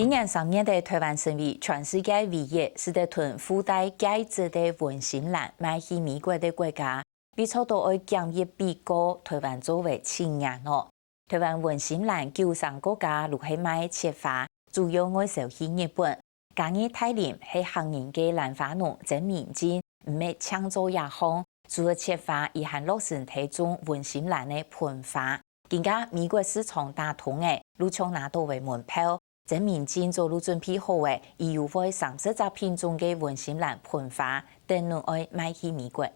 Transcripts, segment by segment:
今年3月的台湾成为全世界唯一使得囤附带戒指的文心兰卖去美国的国家，比抽到爱检疫比高，台湾作为前年哦。台湾文心兰93国家陆续卖切花，主要外销去日本。今日泰林係行人嘅蘭花農真面前，唔係搶做野行，除了切花，亦係落成睇中文心蘭嘅盆花。更加美國市場大通嘅，陸搶拿到為門票。真面前做路準備好嘅，亦有會30隻品種嘅文心蘭盆花，等落愛賣去美國。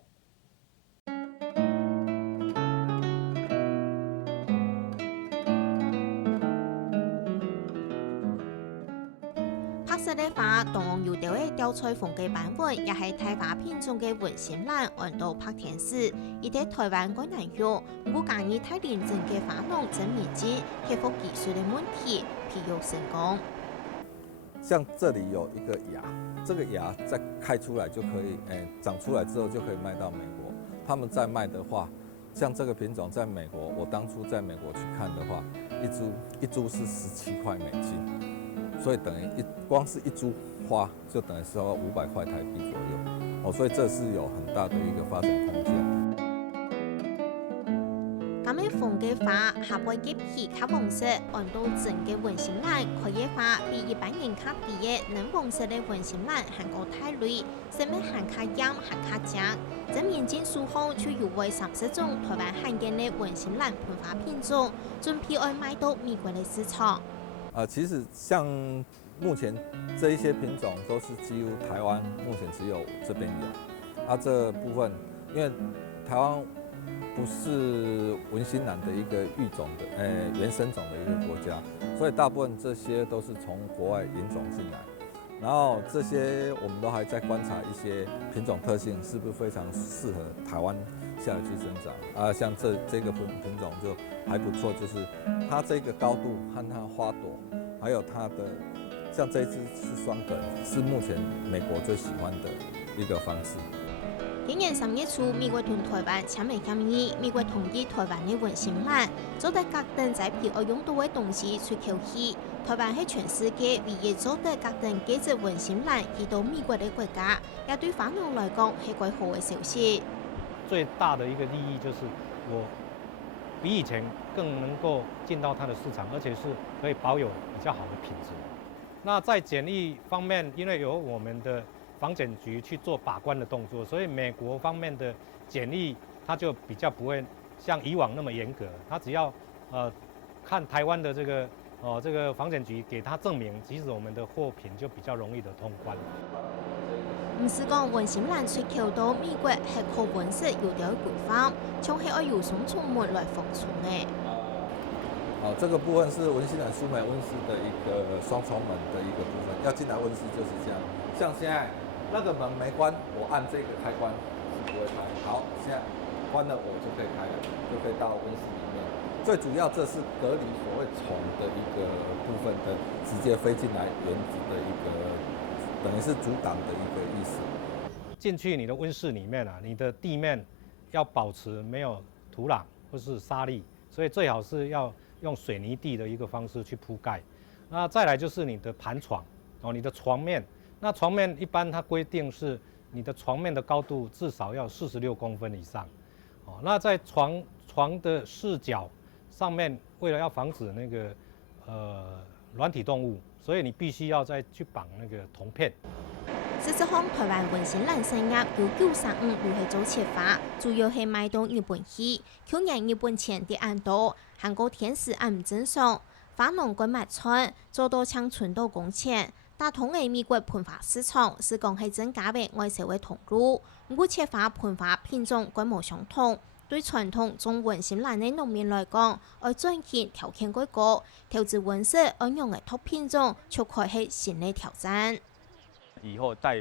拍攝的花，同樣有條嘅吊彩鳳嘅版本，也係台花品種嘅文心蘭按到拍天使，而喺台灣嗰難用，我建議太認真嘅花農真面前克服技術嘅問題。有成功。像这里有一个芽，这个芽再开出来就可以，长出来之后就可以卖到美国。他们在卖的话，像这个品种在美国，我当初在美国去看的话，一株是17块美金，所以等于光是一株花就等于是要500块台币左右。所以这是有很大的一个发展空间。咁樣鳳嘅花下背結皮較黃色，按到整嘅文心蘭開嘅花比一般人較低嘅，嫩黃色嘅文心蘭含個太累，色味含較鹹含較正。真面前數項就有為30種台灣罕見嘅文心蘭盆花品種，準備要賣到美國嘅市場。其實像目前這一些品種都是幾乎台灣目前只有這邊有，這部分因為台灣不是文心蘭的一個育種的原生種的一個國家，所以大部分這些都是從國外引種進來，然後這些我們都還在觀察一些品種特性是不是非常適合台灣下來去生長像這個品種就還不錯，就是它這個高度和它花朵，還有它的像這一支是雙梗，是目前美國最喜歡的一個方式。今年3月初，美國同台灣簽訂協議，美國同意台灣嘅文心蘭做得各等在皮外用到嘅東西出口去。台灣係全世界唯一做得各等價值文心蘭去到美國嘅國家，也對花農來講係幾好嘅消息。最大的一個利益就是我比以前更能夠進到它的市場，而且是可以保有比較好的品質。那在檢疫方面，因為有我們的防檢局去做把關的動作，所以美國方面的檢疫，它就比較不會像以往那麼嚴格。它只要看台灣的這個防檢局給它證明，其實我們的貨品就比較容易的通關。唔是講文心蘭出口到美國係靠本色有條規範，像係愛由松松門來放鬆嘅。這個部分是文心蘭蘇美溫室的一個雙重門的一個部分，要進來溫室就是這樣。像現在那個門沒關，我按這個開關是不會開。好，現在關了我就可以開了，就可以到溫室裡面。最主要這是隔離所謂蟲的一個部分的直接飛進來園子的一個，等於是阻擋的一個意思。進去你的溫室裡面你的地面要保持沒有土壤或是沙粒，所以最好是要用水泥地的一個方式去鋪蓋。那再來就是你的盤床你的床面。那床面一般它規定是你的床面的高度至少要46公分以上，那在床的視角上面，為了要防止那個軟體動物，所以你必須要再去綁那個銅片。事實上，台灣文心蘭產業由935留係做切花，主要係賣到日本去。去年日本錢跌按多，韓國天時按唔正常，花農趕賣村做到搶存到工錢。打通嘅美國盆花市場是講係增加嘅外銷嘅通路，唔切花盆花品種規模相同，對傳統種文心蘭嘅農民來講，要賺錢條件過高，投資溫室安用嘅托品種，就可係新嘅挑戰。以後帶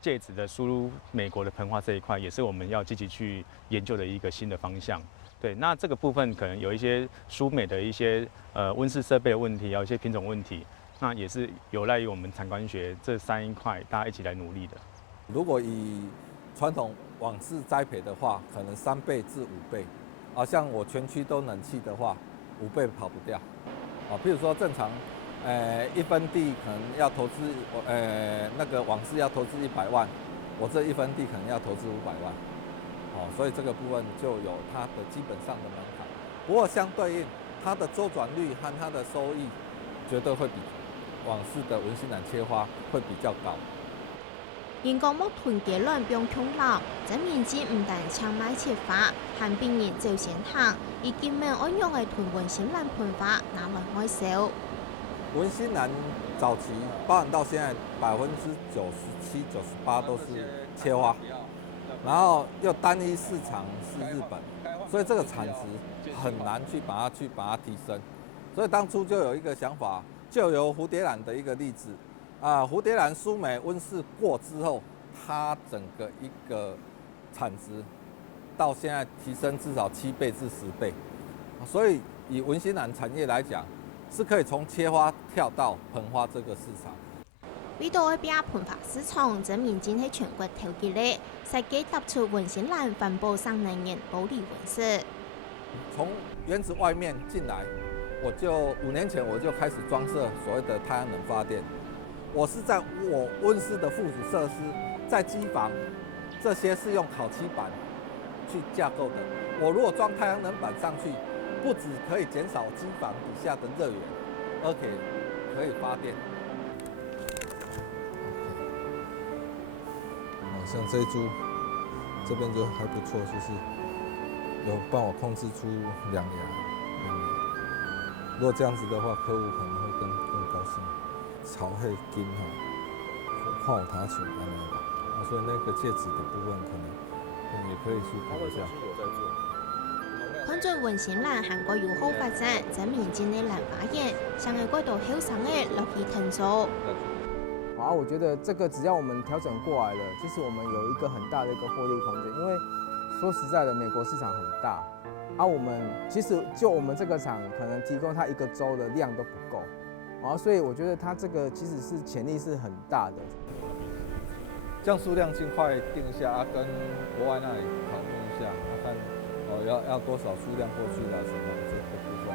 戒指的輸入美國的盆花這一塊，也是我們要積極去研究的一個新的方向。對，那這個部分可能有一些輸美的一些溫室設備的問題，有一些品種問題。那也是有賴於我們產官學這3塊大家一起來努力的。如果以傳統網式栽培的話，可能3倍至5倍。像我全區都冷氣的話，5倍跑不掉。譬如說正常1分地可能要投资，那个网市要投资100万，我这1分地可能要投资500万，所以这个部分就有它的基本上的门槛。不过相对应，它的周转率和它的收益，绝对会比网市的文心兰切花会比较高。人工木囤结論並恐立，這面積唔但搶買切花，還病人就先行，而見面安用嘅囤文心蘭盆花拿來開銷。文心蘭早期包含到現在97%、98%都是切花，然後又單一市場是日本，所以這個產值很難去把它提升。所以當初就有一個想法，就由蝴蝶蘭的一個例子。蝴蝶蘭蘇美溫室過之後，它整個一個產值到現在提升至少7倍至10倍，所以以文心蘭產業來講，是可以從切花跳到盆花這個市場。為到邊盆花市場，這面積係全國頭幾例，設計踏出文心蘭環保新能源玻璃溫室。從園子外面進來，我就5年前我就開始裝設所謂的太陽能發電。我是在我溫室的附屬設施，在機房，這些是用烤漆板去架構的。我如果裝太陽能板上去，不只可以減少機房底下的熱源，而且可以發電。像這一株，這邊就還不錯，就是有幫我控制出兩芽。如果這樣子的話，客戶可能會更高興。草會金看有它像安尼，所以那個戒指的部分可能也可以去考一下。看在文心蘭韓國有好發展，這面積的蘭花園，想喺嗰度後生嘅落去耕作。我覺得這個只要我們調整過來了，其實我們有一個很大的一個獲利空間。因為說實在的，美國市場很大，我們其實就我們這個廠可能提供它1個週的量都不夠。所以我覺得它這個其實是潛力是很大的。將數量盡快定一下，跟國外那裡討論一下，看要多少數量過去啦，什麼這個部分。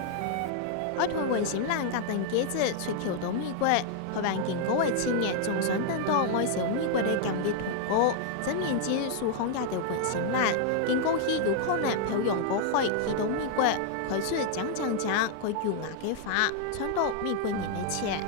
愛屯文心蘭格定戒指出口到美國，台灣經過嘅青年總算等到外銷美國嘅檢疫通過，這面積數行業嘅文心蘭，經過去有可能漂洋過海去到美國。開出將佢巨額嘅花，傳到美國人嘅錢。